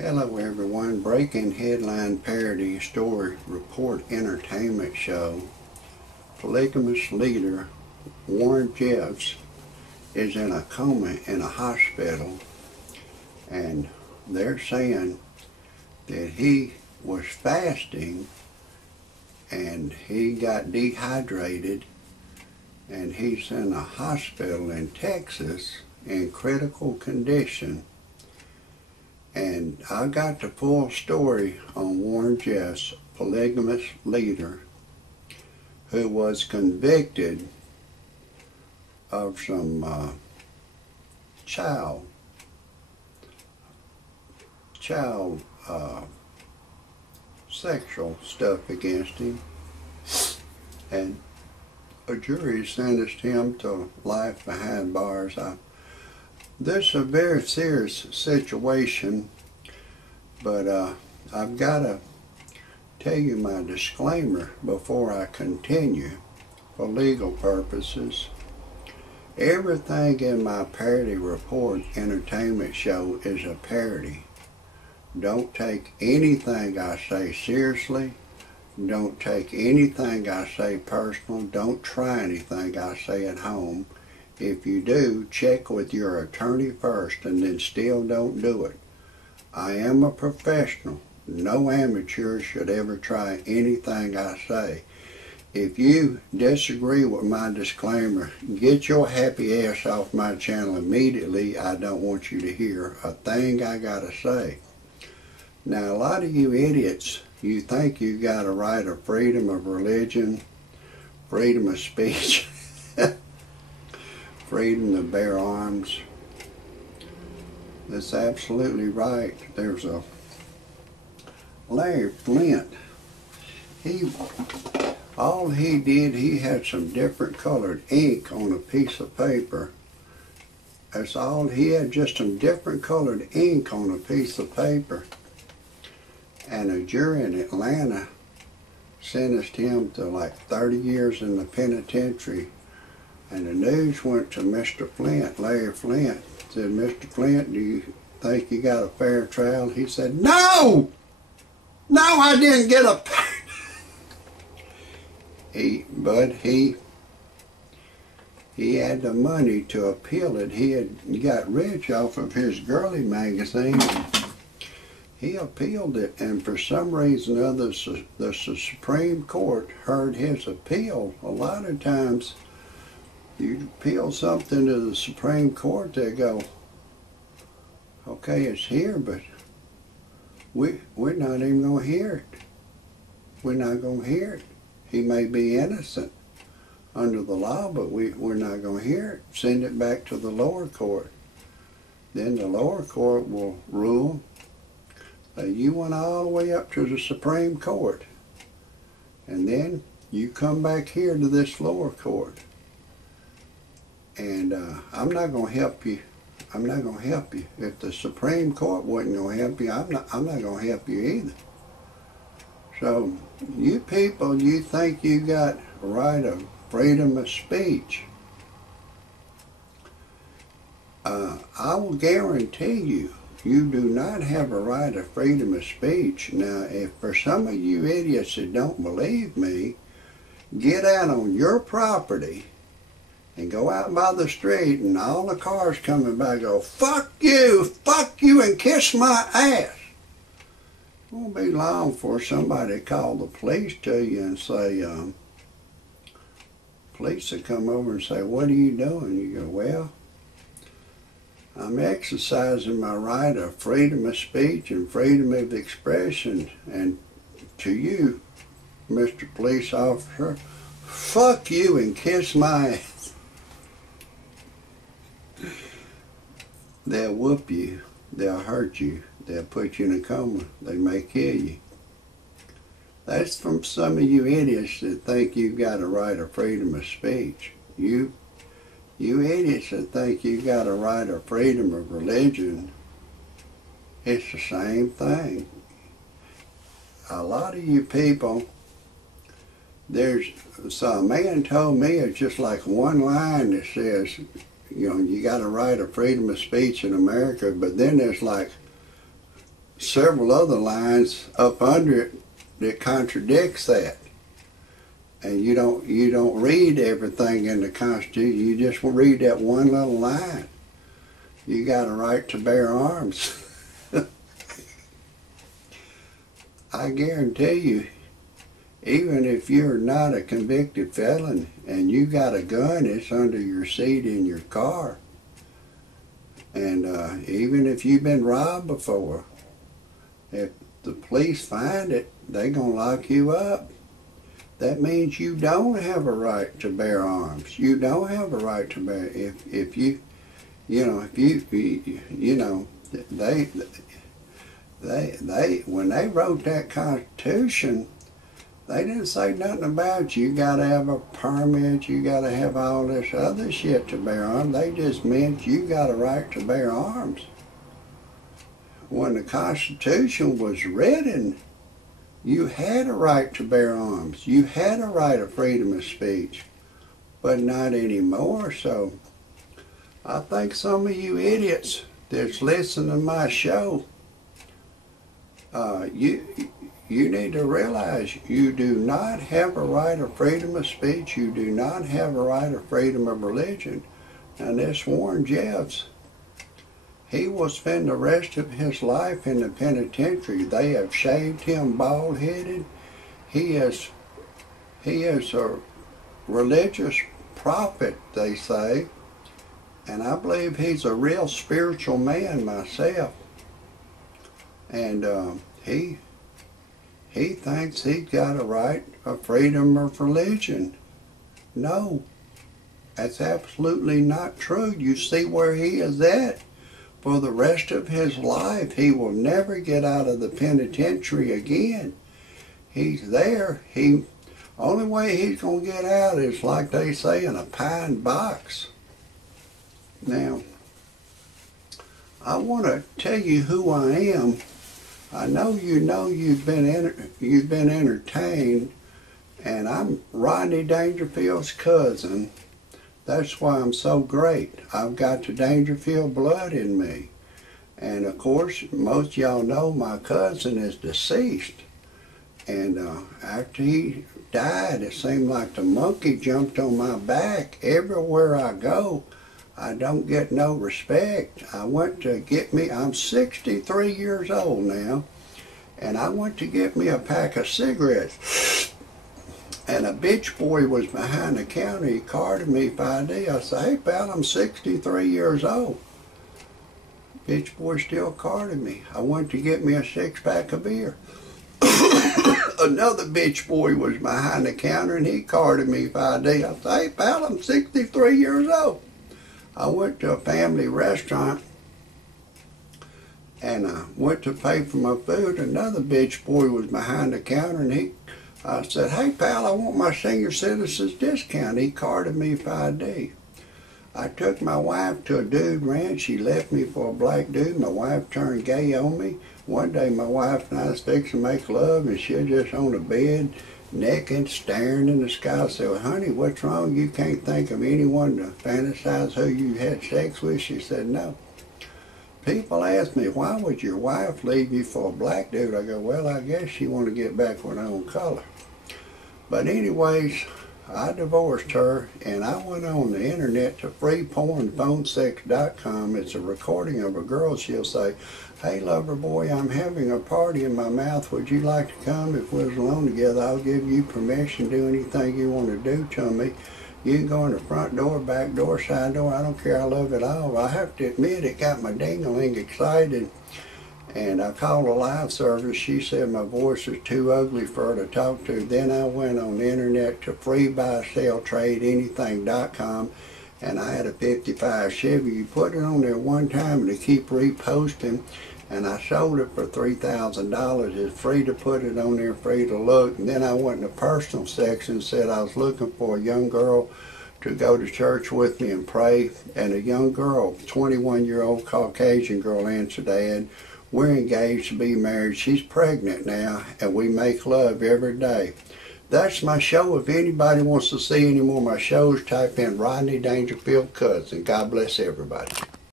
Hello everyone, breaking headline parody story report entertainment show. Polygamist Leader Warren Jeffs is in a coma in a hospital, and they're saying that he was fasting and he got dehydrated, and he's in a hospital in Texas in critical condition. And I got the full story on Warren Jeffs, polygamist leader, who was convicted of some child sexual stuff against him, and a jury sentenced him to life behind bars. This is a very serious situation, but I've got to tell you my disclaimer before I continue for legal purposes. Everything in my parody report entertainment show is a parody. Don't take anything I say seriously. Don't take anything I say personal. Don't try anything I say at home. If you do, check with your attorney first, and then still don't do it. I am a professional. No amateur should ever try anything I say. If you disagree with my disclaimer, get your happy ass off my channel immediately. I don't want you to hear a thing I gotta say. Now, a lot of you idiots, you think you got a right of freedom of religion, freedom of speech, freedom to bear arms. That's absolutely right. There's a Larry Flint. All he did, he had some different colored ink on a piece of paper. That's all. He had, just some different colored ink on a piece of paper. And a jury in Atlanta sentenced him to like 30 years in the penitentiary. And the news went to Mr. Flint, Larry Flint. Said, Mr. Flint, do you think you got a fair trial? He said, no! No, I didn't get a But he had the money to appeal it. He had got rich off of his girly magazine. He appealed it, and for some reason or other, the Supreme Court heard his appeal. A lot of times, you appeal something to the Supreme Court, they go, okay, it's here, but we're not even going to hear it. We're not going to hear it. He may be innocent under the law, but we're not going to hear it. Send it back to the lower court. Then the lower court will rule. You went all the way up to the Supreme Court. And then you come back here to this lower court. And I'm not going to help you. I'm not going to help you. If the Supreme Court wasn't going to help you, I'm not going to help you either. So, you people, you think you got a right of freedom of speech. I will guarantee you, you do not have a right of freedom of speech. Now, if for some of you idiots that don't believe me, get out on your property and go out by the street, and all the cars coming by go, fuck you, and kiss my ass. It won't be long before somebody call the police to you and say, police will come over and say, what are you doing? You go, well, I'm exercising my right of freedom of speech and freedom of expression. And to you, Mr. Police Officer, fuck you and kiss my ass. They'll whoop you, they'll hurt you, they'll put you in a coma, they may kill you. That's from some of you idiots that think you've got a right of freedom of speech. You idiots that think you got a right of freedom of religion, it's the same thing. A lot of you people, so a man told me it's just like one line that says, you know, you got a right of freedom of speech in America, but then there's like several other lines up under it that contradicts that. And you don't read everything in the Constitution. You just read that one little line. You got a right to bear arms. I guarantee you, even if you're not a convicted felon and you got a gun, it's under your seat in your car. And even if you've been robbed before, if the police find it, they're going to lock you up. That means you don't have a right to bear arms. You don't have a right to bear, if you, they when they wrote that Constitution, they didn't say nothing about you got to have a permit, you got to have all this other shit to bear arms. They just meant you got a right to bear arms. When the Constitution was written, you had a right to bear arms. You had a right of freedom of speech, but not anymore. So I think some of you idiots that's listening to my show, you need to realize you do not have a right of freedom of speech. You do not have a right of freedom of religion. And this Warren Jeffs, he will spend the rest of his life in the penitentiary. They have shaved him bald-headed. He is a religious prophet, they say. And I believe he's a real spiritual man myself. And he thinks he's got a right of freedom of religion. No, that's absolutely not true. You see where he is at. For the rest of his life, he will never get out of the penitentiary again. He's there. Only way he's going to get out is, like they say, in a pine box. Now, I want to tell you who I am. I know you've been entertained, and I'm Rodney Dangerfield's cousin. That's why I'm so great. I've got the Dangerfield blood in me. And of course, most of y'all know my cousin is deceased. And after he died, it seemed like the monkey jumped on my back. Everywhere I go, I don't get no respect. I went to get me, I'm 63 years old now, and I went to get me a pack of cigarettes. And a bitch boy was behind the counter. He carded me for ID. I said, hey pal, I'm 63 years old. Bitch boy still carded me. I went to get me a 6-pack of beer. Another bitch boy was behind the counter and he carded me for ID. I said, hey pal, I'm 63 years old. I went to a family restaurant and I went to pay for my food. Another bitch boy was behind the counter and I said, hey pal, I want my senior citizens discount. He carded me for ID. I took my wife to a dude ranch. She left me for a black dude. My wife turned gay on me. One day my wife and I was fixing to make love and she was just on the bed, naked, staring in the sky. I said, well, honey, what's wrong? You can't think of anyone to fantasize who you had sex with? She said, no. People ask me, why would your wife leave you for a black dude? I go, well, I guess she wanted to get back with her own color. But anyways, I divorced her and I went on the internet to freepornphonesex.com. It's a recording of a girl. She'll say, hey lover boy, I'm having a party in my mouth. Would you like to come? If we're alone together, I'll give you permission to do anything you want to do to me. You can go in the front door, back door, side door. I don't care. I love it all. I have to admit, it got my ding-a-ling excited. And I called a live service. She said my voice was too ugly for her to talk to. Then I went on the internet to freebuyseltradeanything.com and I had a 55 Chevy. You put it on there one time and they keep reposting. And I sold it for $3,000. It's free to put it on there, free to look. And then I went in the personal section and said I was looking for a young girl to go to church with me and pray. And a young girl, 21-year-old Caucasian girl, answered the ad. We're engaged to be married. She's pregnant now, and we make love every day. That's my show. If anybody wants to see any more of my shows, type in Rodney Dangerfield Cousin. God bless everybody.